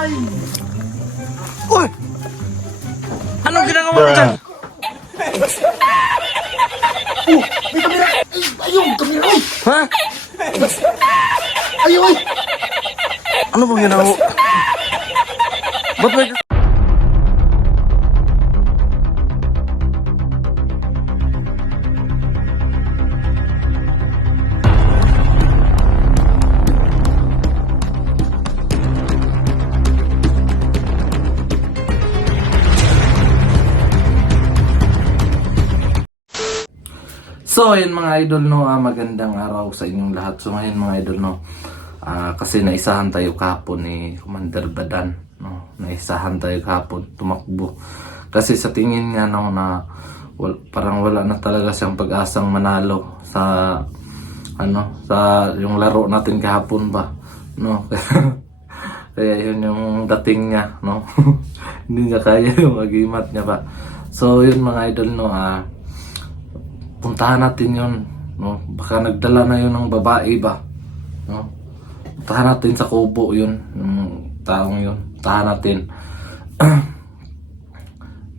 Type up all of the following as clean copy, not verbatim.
Uy! Anong ginagawa mo dyan? May kamera! Ay, ayaw! Kamera! Ay! Ha? Ayaw! Ay! Ano bang ginagawa? Ba't may... So, ayun mga idol, no, magandang araw sa inyong lahat. So, ngayon mga idol, no, kasi naisahan tayo kahapon ni Commander Badan, no, naisahan tayo kahapon, tumakbo. Kasi sa tingin niya, no, na parang wala na talaga siyang pag-asang manalo sa, sa yung laro natin kahapon ba, no. Kaya yun yung dating niya, no. Hindi niya kaya yung agimat niya ba. So, yun mga idol, no, puntahan natin yun, no? Baka nagdala na yun ng babae ba, no? Puntahan natin sa kubo yun, yung taong yun. Puntahan natin.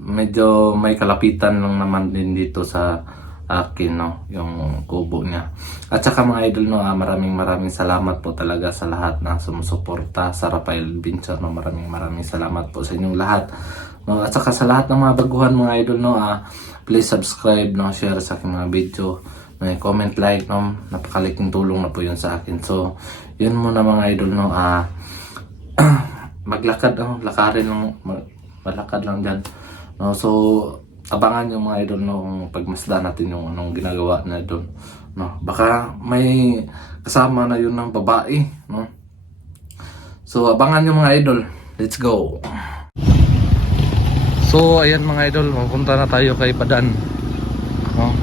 Medyo may kalapitan lang naman din dito sa akin, no? Yung kubo niya. At saka mga idol, no, maraming salamat po talaga sa lahat na sumusuporta sa Rafael Vincent, no? Maraming salamat po sa inyong lahat, no? At saka sa lahat ng mga baguhan mga idol, no, please subscribe, no, share sa aking mga video, no, comment, like, no, napakalaking tulong na po yun sa akin. So, yun muna mga idol, no, maglakad, no, lakarin lang, malakad lang dyan, no. So, abangan yung mga idol, no, kung pagmasdan natin yung anong ginagawa na doon, no. Baka may kasama na yun ng babae, no. So, abangan yung mga idol. Let's go. So, ayan mga idol, mapunta na tayo kay Badan, no?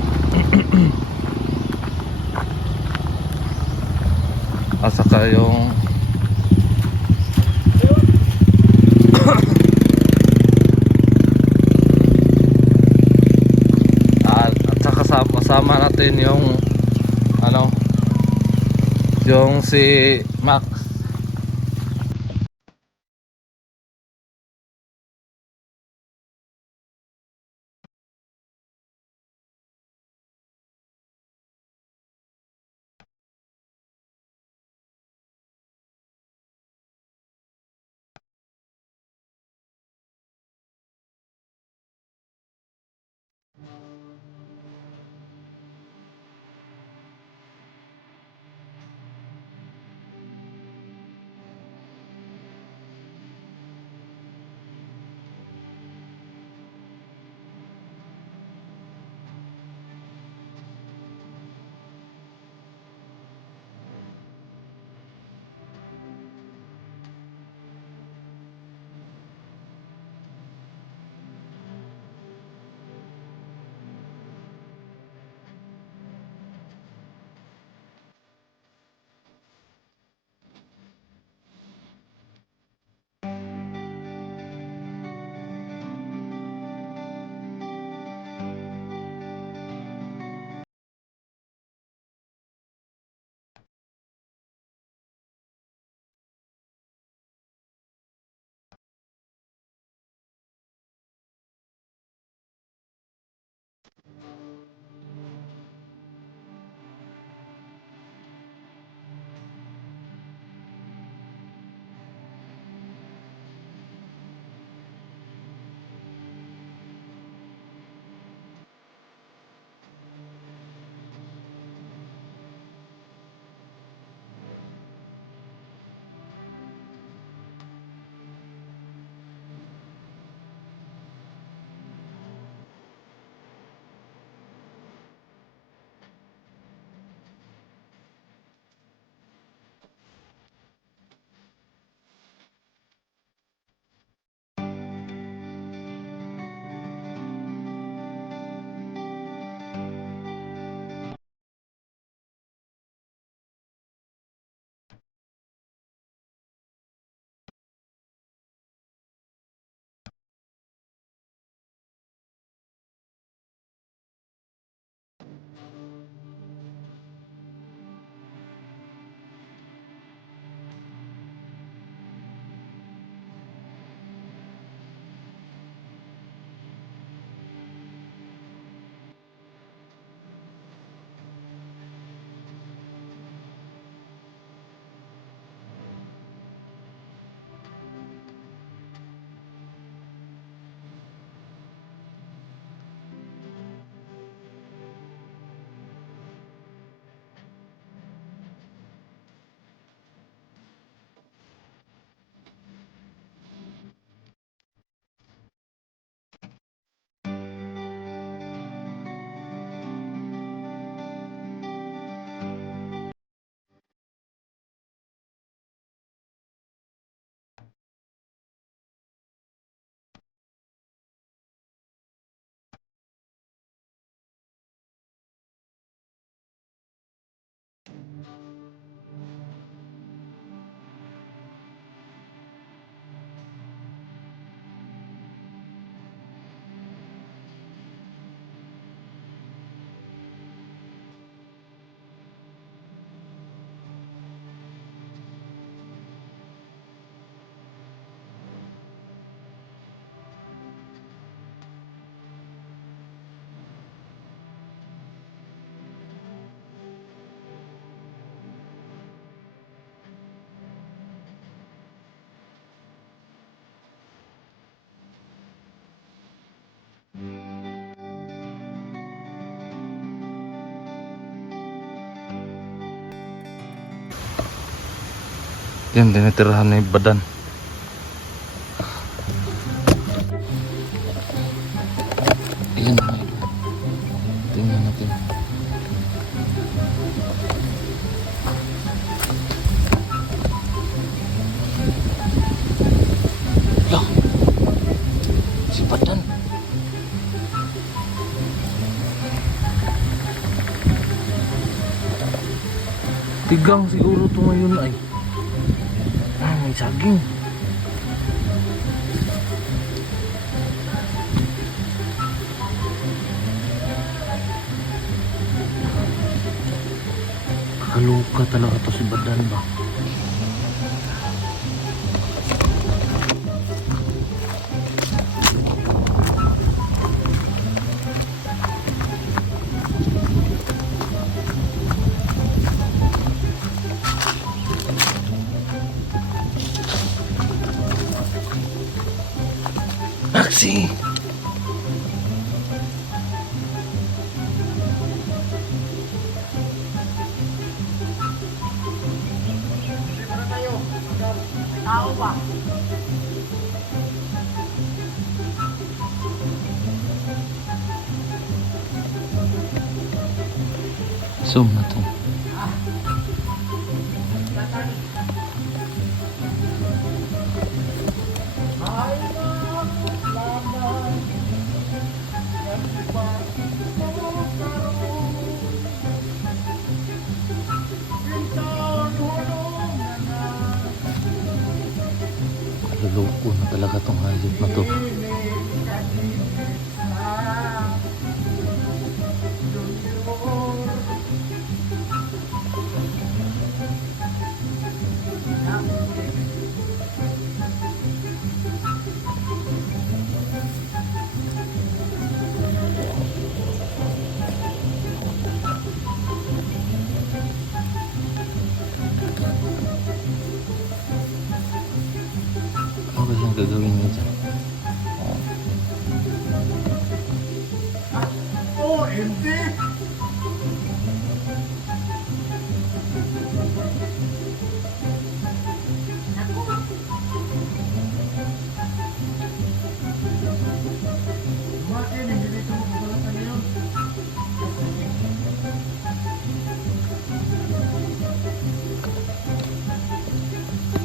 Saka yung at saka kasama natin yung yung si Mac. Yan, dinitirahan ni Badan. Yan, mga idol. Tingnan natin. Lah, si Badan. Tigang siguro to ngayon ay. Ah, may saging. Kaloka talaga to si Badan ba? Aksi! Tao ba? Zoom na to. Loko na talaga tong hayop na to. Ano ba yung gagawin niya dyan? Oh, hindi! Bakit hindi dito mo kapalatan ngayon?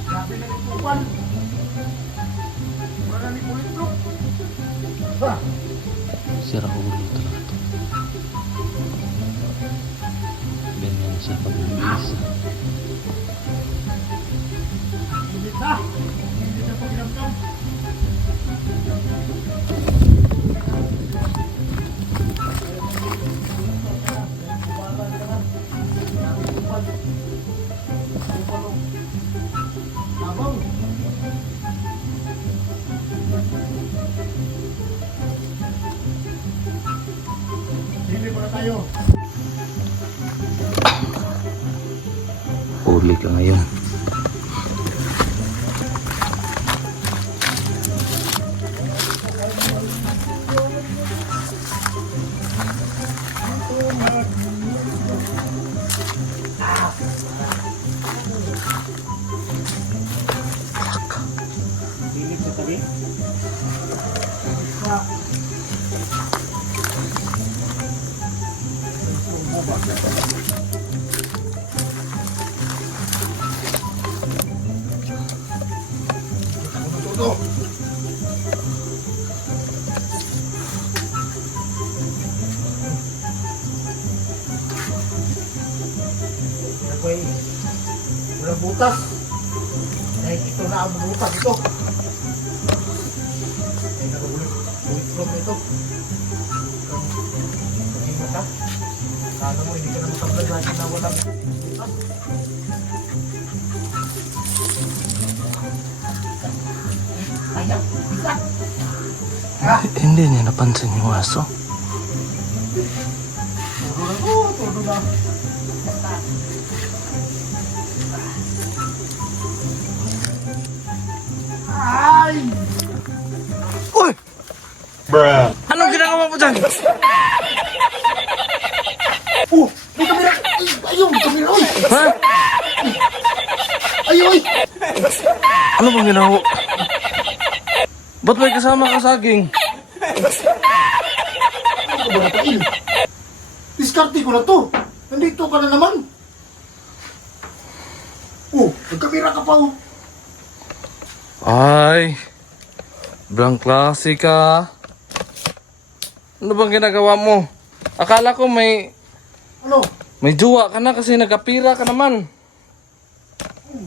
Grabe na itupan! Wala ni kulit to! Ba? Sira ulo talaga to. Ganyan siya pag-uisa. Hindi na! Hindi na pagiramdam! Hindi mo na tayo. Huli ka ngayon. Dinig sa tabi. Todo. Ako'y walang butas. Dahil ito na ang butas ito. Ay nakabulit. Bulit from ito. Paging mata. Sana mo hindi ka na makaplag lagi na walang butas. Ayaw, bigat. Hindi niya napansin yung aso. Todo na. Ay! Uy! Anong ginagawa mo dyan? Oh! May kamera! Ay, ayun! Kamera! Oy! Ha? Ay, oy! Ano bang ginawa? Ba't may kasama ka saging? Ano ba napail? Diskarte ko na to. Nandito ka na naman. Oh, nagkamera ka pa oh. Ay, blank klase ka. Ano bang ginagawa mo? Akala ko may Ano? jowa ka na kasi nagapira ka naman.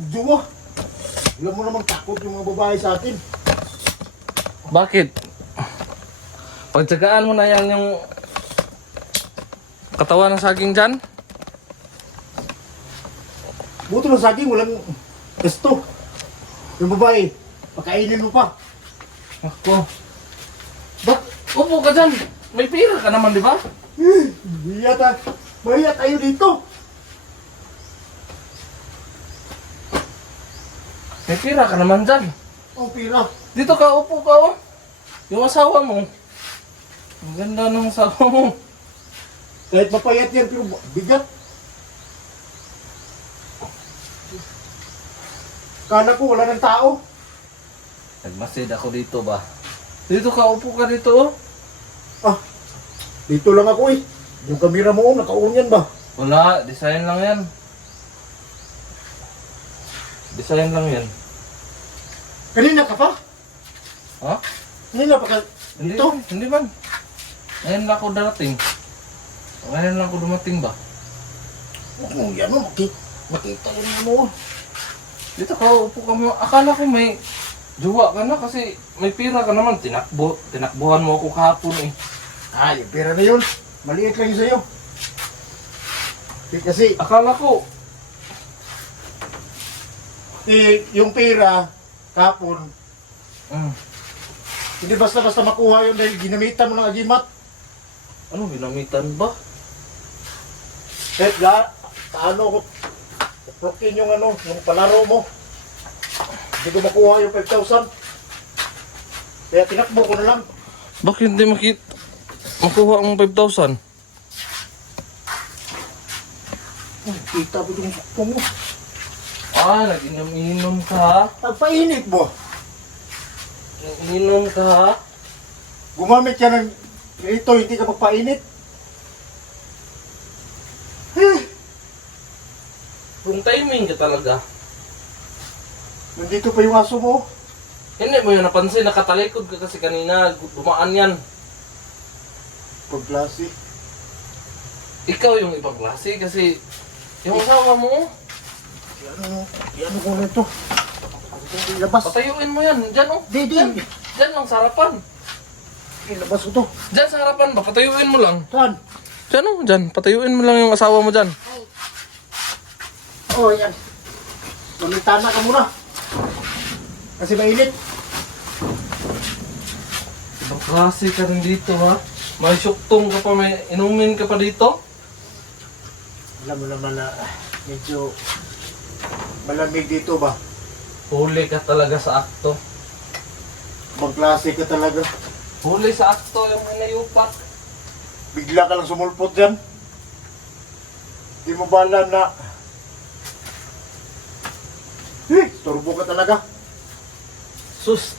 Jowa. Alam mo naman takot yung mga babae sa atin. Bakit? Pagtsagaan mo na yan yung katawan ng saging dyan? Buto ng saging, walang gusto. Yung babae, pakainin mo pa. Ako. Ba't? Upo ka dyan. May pira ka naman, di ba? Biyat ah. Biyat tayo dito. May pira ka naman dyan. Oh, pira. Dito ka, upo ka oh. Yung asawa mo. Ang ganda ng asawa mo. Kahit mapayat yan, pero bigat. Kala ko wala ng tao. Nagmasid ako dito ba? Dito ka, upo ka dito oh. Ah, dito lang ako eh. Yung kamera mo, naka-on yan ba? Wala, design lang yan. Design lang yan. Kanina ka pa? Ha? Kanina pa ka Hindi, dito? hindi man. Ngayon lang ako darating. Ngayon lang ako dumating ba? Oh, yan mo, makita yun mo. Dito ka, upo ka mo. Akala ko may jowa ka na kasi may pira ka naman. Tinakbuhan mo ako kahapon eh. Ah, yung pera na yun. Maliit lang yun sa'yo. Kasi, Akala ko, yung pera, kapon, hindi basta-basta makuha yun dahil ginamitan mo ng agimat. ano ginamitan ba? Kahit paano ko prokin yung yung palaro mo. Hindi ko makuha yung 5,000. Kaya tinakbo ko na lang. Bakit hindi makuha ang 5,000? Kita ko yung sakto mo. Ah, nag-inom ka? Nagpainit mo. Nag-inom ka? Gumamit ka ng ito, hindi ka magpainit. Kung timing ka talaga. Nandito pa yung aso mo. Hindi mo yun napansin, nakatalikod ka kasi kanina, dumaan yan. Pagklase. Ikaw yung ibang klase kasi yung asawa mo, Yan ko na ito. Ilabas. patayuin mo yan. Diyan oh. Di. Diyan lang sa harapan. Ilabas ko to. Diyan sa harapan ba? Patayuin mo lang. Saan? Diyan oh, diyan. Patayuin mo lang yung asawa mo diyan. Oh, yan. Mamintana ka muna. Kasi mainit. Ibang klase ka rin dito ha. May syuktong ka pa, may inumin ka pa dito. Alam mo naman na medyo malamig dito ba? Huli ka talaga sa akto. Magklase ka talaga. Huli sa akto yung hinayupak. Bigla ka lang sumulpot dyan. Di mo ba alam na turbo ka talaga. Sus,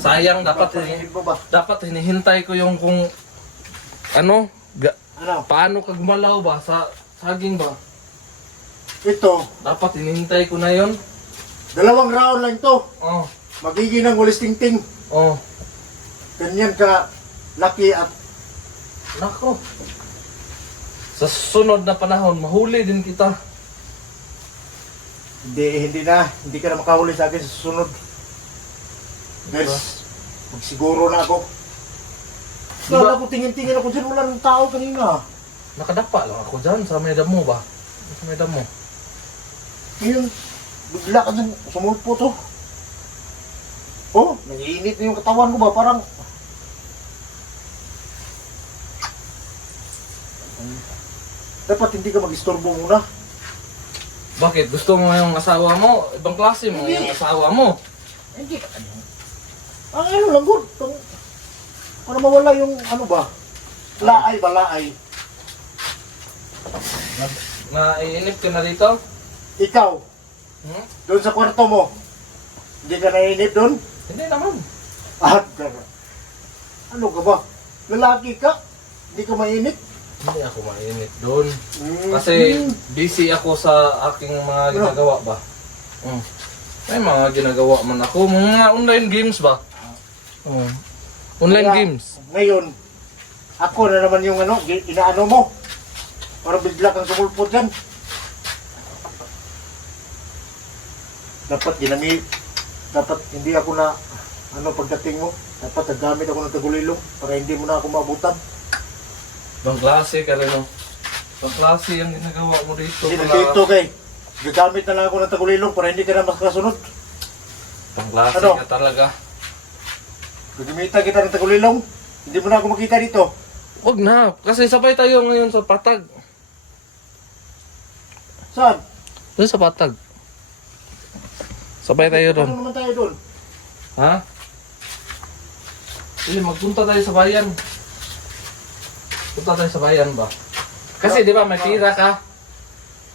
sayang dapat Papahinit mo ba? hinihintay ko yung kung ano, Ano? paano ka gumalaw ba sa saging ba? Ito, Dapat hinihintay ko na yon. 2 round lang to. Oh, Magiging ng walis tingting. oh. Ganyan ka laki at Nako. Sa sunod na panahon, mahuli din kita. hindi ka na makahuli sa akin sa susunod. Guys, magsiguro na ako. Diba? Kala ko tingin-tingin ako dyan, wala ng tao kanina. Nakadapa lang ako dyan sa may damo ba? Sa may damo. Ngayon, bigla ka dyan, sumulpo to. Oh, nangiinit na yung katawan ko ba, parang... Dapat hindi ka mag-istorbo muna. Bakit? Gusto mo yung asawa mo? Ibang klase mo Hindi. yung asawa mo. Hindi ka ano lang, good. Para mawala yung ano ba? Laay ba, laay? Naiinip ka na dito? Ikaw, Hmm? doon sa kwarto mo, Hindi ka nainip doon? Hindi naman. At, ano ka ba? Lalaki ka? Hindi ka mainit? Hindi ako mainit doon. Mm. Kasi busy ako sa aking mga ginagawa ba. May mga ginagawa man ako. Mga online games ba? Online Kaya, games. Ngayon, ako na naman yung ano, inaano mo. Para bigla kang sumulpot dyan. Dapat hindi ako na, pagdating mo, dapat nagamit ako ng tagulilong para hindi mo na ako maabutan. Bang klase ka rin, no? Bang klase ang ginagawa mo dito. Hindi na dito kay, gagamit na lang ako ng tagulilong para hindi ka na makasunod. Bang klase Ano? ka talaga. Gagamitan kita ng tagulilong, hindi mo na ako makita dito. Huwag na, kasi sabay tayo ngayon sa patag. Saan? Doon sa patag. Sabay tayo doon. Ano naman tayo doon? Ha? Sige, magpunta tayo sa bayan. Punta tayo sa bayan ba? Kasi di ba may pira ka?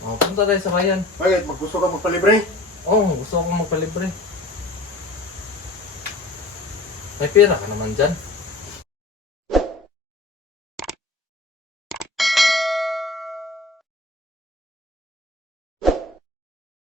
Oh, punta tayo sa bayan. Bakit? Gusto ka magpalibre? Oh, gusto ko magpalibre. May pira ka naman dyan.